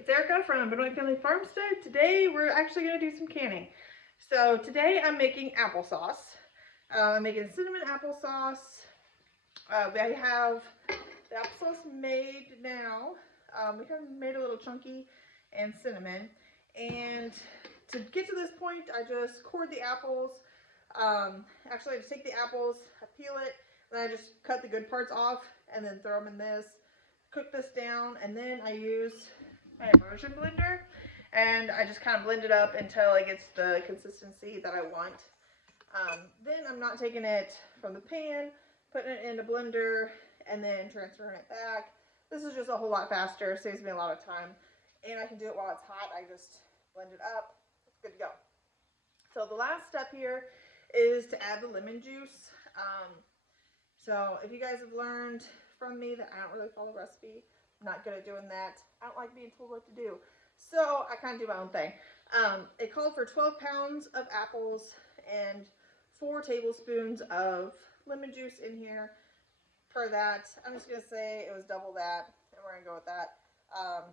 it's Erica from Benoit Family Farmstead. Today we're actually going to do some canning. So today I'm making applesauce. I'm making cinnamon applesauce. I have the applesauce made now. We have made a little chunky and cinnamon. And to get to this point, I just cored the apples. Actually, I just take the apples, I peel it, then I just cut the good parts off and then throw them in this. Cook this down, and then I use my immersion blender, and I just kind of blend it up until it gets the consistency that I want. Then I'm not taking it from the pan, putting it in the blender, and then transferring it back. This is just a whole lot faster, saves me a lot of time, and I can do it while it's hot. I just blend it up, it's good to go. So the last step here is to add the lemon juice. So if you guys have learned from me that I don't really follow the recipe, I'm not good at doing that. I don't like being told what to do. So I kind of do my own thing. It called for 12 pounds of apples and 4 tablespoons of lemon juice in here. For that, I'm just going to say it was double that, and we're going to go with that. I'm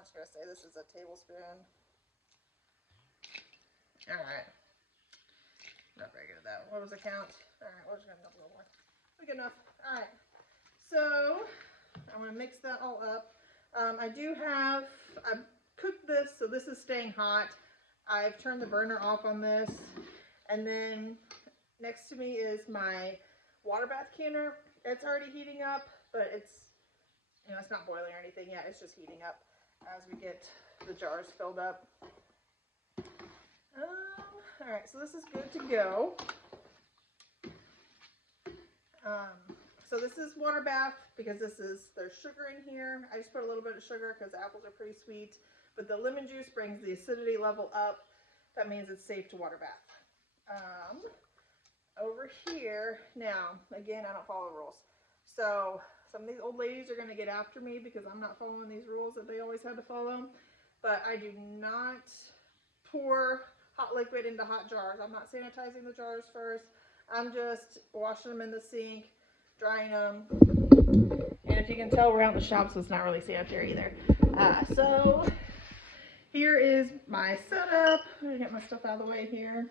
just going to say this is a tablespoon. Alright. Not very good at that. What was the count? Alright, we're just going to go a little more. Good enough. Alright. So, I'm going to mix that all up. I've cooked this, so this is staying hot. I've turned the burner off on this. And then, next to me is my water bath canner. It's already heating up, but it's not boiling or anything yet. It's just heating up as we get the jars filled up. Alright, so this is good to go. So this is water bath because there's sugar in here. I just put a little bit of sugar because apples are pretty sweet, but the lemon juice brings the acidity level up. That means it's safe to water bath. Over here, now, again, I don't follow rules. So some of these old ladies are going to get after me because I'm not following these rules that they always had to follow. But I do not pour hot liquid into hot jars. I'm not sanitizing the jars first. I'm just washing them in the sink, drying them. And if you can tell, we're out in the shop, so it's not really sanitary either. So here is my setup. I'm going to get my stuff out of the way here.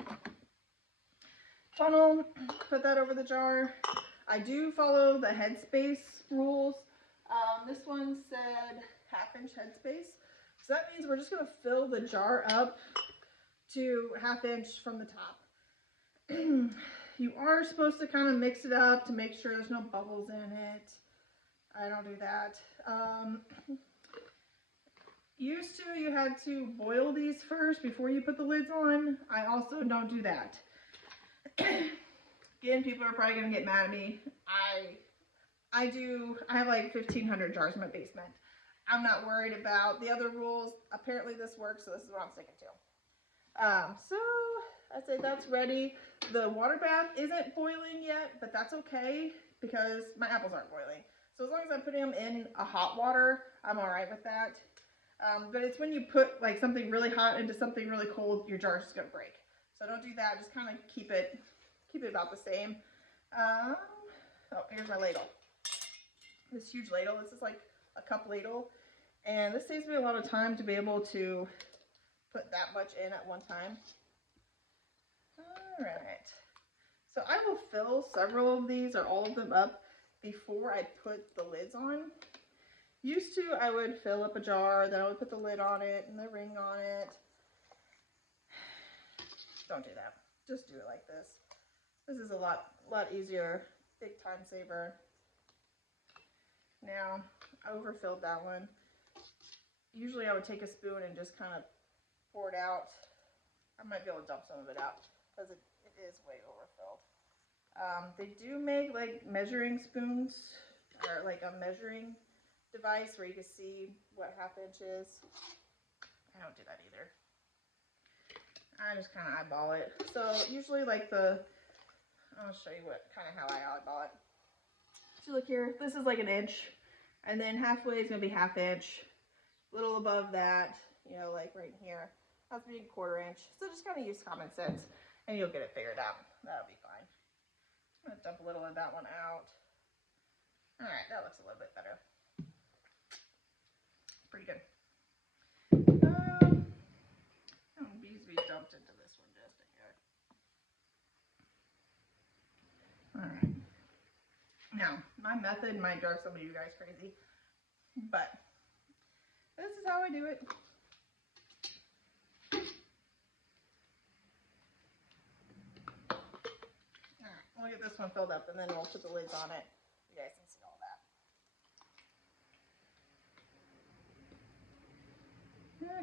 Funnel, put that over the jar. I do follow the headspace rules. This one said 1/2 inch headspace. So that means we're just going to fill the jar up to 1/2 inch from the top. You are supposed to kind of mix it up to make sure there's no bubbles in it. I don't do that. Used to, you had to boil these first before you put the lids on. I also don't do that. Again, people are probably going to get mad at me. I have like 1,500 jars in my basement. I'm not worried about the other rules. Apparently this works, so this is what I'm sticking to. So I'd say that's ready. The water bath isn't boiling yet, but that's okay because my apples aren't boiling. So as long as I'm putting them in a hot water, I'm all right with that. But it's when you put like something really hot into something really cold, your jar's just gonna break. So don't do that. Just kind of keep it about the same. Oh, here's my ladle. This huge ladle. This is like a cup ladle, and this saves me a lot of time to be able to put that much in at one time. Alright, so I will fill several of these or all of them up before I put the lids on. Used to, I would fill up a jar, then I would put the lid on it and the ring on it. Don't do that. Just do it like this. This is a lot easier, big time saver. Now, I overfilled that one. Usually I would take a spoon and just kind of pour it out. I might be able to dump some of it out because it is way overfilled. They do make like measuring spoons or like a measuring device where you can see what 1/2 inch is. I don't do that either. I just kind of eyeball it. So usually like I'll show you how I eyeball it. So look here, this is like 1 inch, and then halfway is going to be 1/2 inch. A little above that, like right here. That's being 1/4 inch. So just kind of use common sense and you'll get it figured out. That'll be fine. I'm going to dump a little of that one out. Alright, that looks a little bit better. Pretty good. Now, my method might drive some of you guys crazy, but this is how I do it. Alright, we'll get this one filled up and then we'll put the lids on it. You guys can see all that.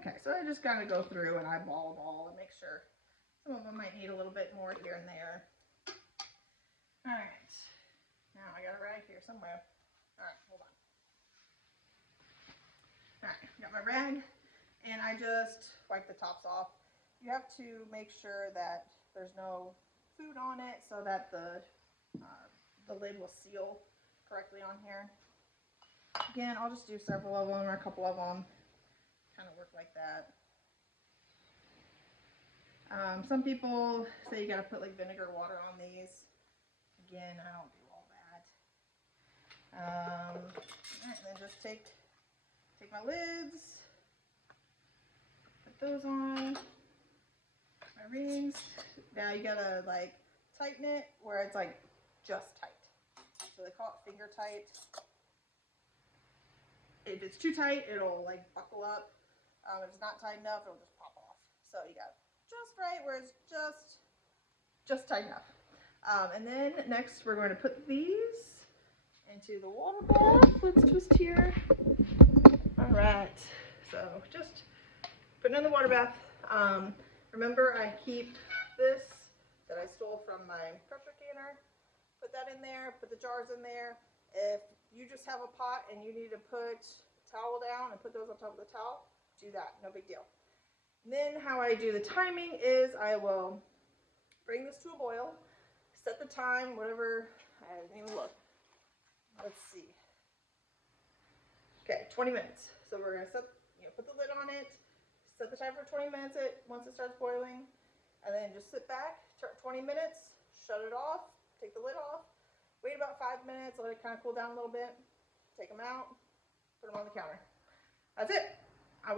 Okay, so I just gotta go through and eyeball them all and make sure. Some of them might need a little bit more here and there. Alright, now I got it right here somewhere. Alright, hold on. Alright, got my rag, and I just wipe the tops off. You have to make sure that there's no food on it so that the lid will seal correctly on here. Again, I'll just do several of them or a couple of them. Kind of work like that. Some people say you gotta put like vinegar water on these. Again, I don't do all that. And then just take my lids, put those on, my rings. Now you gotta like tighten it where it's like just tight. So they call it finger tight. If it's too tight, it'll like buckle up. If it's not tight enough, it'll just pop off. So you got just right where it's just tight enough. And then next we're going to put these into the water bath. Let's twist here. All right, so just put it in the water bath. Remember, I keep this that I stole from my pressure canner. Put that in there, put the jars in there. If you just have a pot and you need to put a towel down and put those on top of the towel, do that, no big deal. And then how I do the timing is I will bring this to a boil, set the time, whatever, I didn't even look. Let's see. Okay, 20 minutes. So we're gonna put the lid on it, set the time for 20 minutes once it starts boiling, and then just sit back, 20 minutes, shut it off, take the lid off, wait about 5 minutes, let it kind of cool down a little bit, take them out, put them on the counter. That's it. I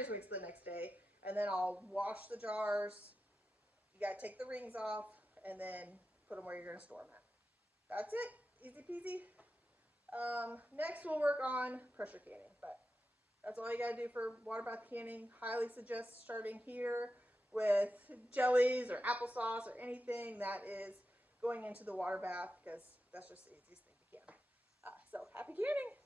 just wait till the next day, and then I'll wash the jars. You gotta take the rings off, and then put them where you're gonna store them at. That's it, easy peasy. Next we'll work on pressure canning, but that's all you gotta do for water bath canning. Highly suggest starting here with jellies or applesauce or anything that is going into the water bath, because that's just the easiest thing to can. So happy canning!